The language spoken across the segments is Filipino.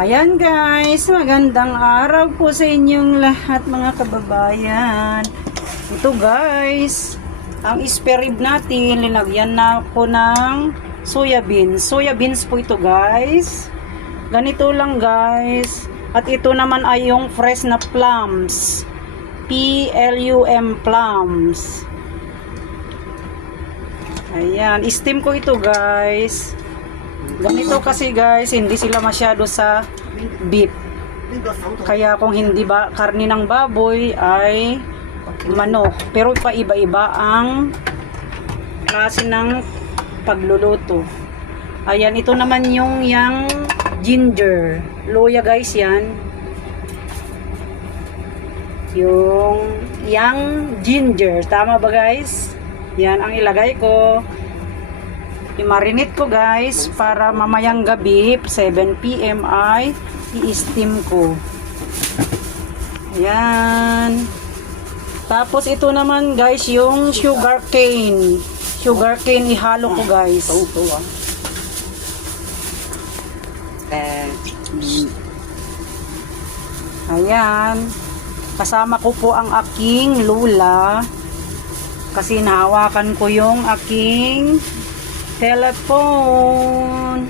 Ayan guys, magandang araw po sa inyong lahat mga kababayan. Ito guys, ang spare rib natin, linagyan na po ng soya beans. Soya beans po ito guys. Ganito lang guys. At ito naman ay yung fresh na plums. P-L-U-M plums. Ayan, steam ko ito guys. Ganito kasi guys, hindi sila masyado sa beef. Kaya kung hindi ba karne ng baboy ay manok. Pero iba-iba ang klase ng pagluluto. Ayan, ito naman yung ginger. Loya guys yan. Yung ginger. Tama ba guys? Yan ang ilagay ko. I-marinate ko guys para mamayang gabi 7 PM ay i-steam ko. Ayan. Tapos ito naman guys yung sugar cane. Sugar cane ihalo ko guys. Ayan. Kasama ko po ang aking lula. Kasi nahawakan ko yung aking telephone.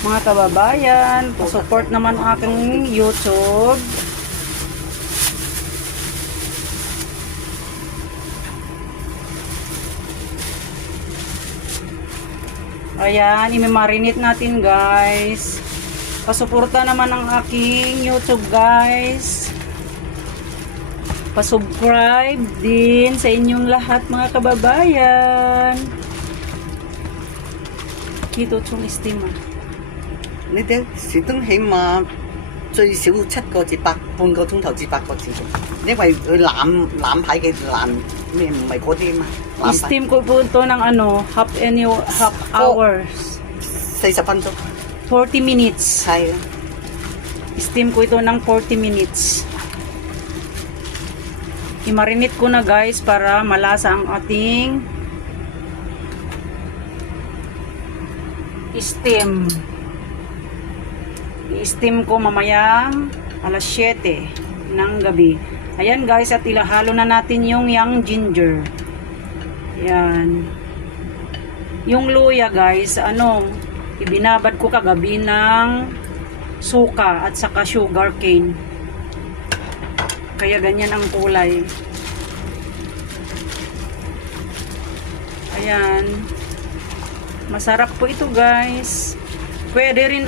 Mga kababayan, support naman ang aking YouTube. Ayan, i-marinate natin guys. Pasuporta naman ang aking YouTube guys. Pa-subscribe din sa inyong lahat mga kababayan. Dito chung steam啊！你哋時都起碼最少7個至半個鐘頭至8個字，因為佢攬排嘅攬咩唔係嗰啲嘛。 Steam ko po ito ng half hours. 40分鐘。 40 minutes. 係啊。 Steam ko ito ng 40 minutes. I-marinate ko na guys para malasa ang ating steam. I-steam ko mamayang alas 7 ng gabi. Ayan guys, at ilahalo na natin yung ginger. Yan. Yung luya guys, ibinabad ko kagabi ng suka at saka sugar cane. Kaya ganyan ang kulay. Ayan. Masarap po ito guys. Pwede rin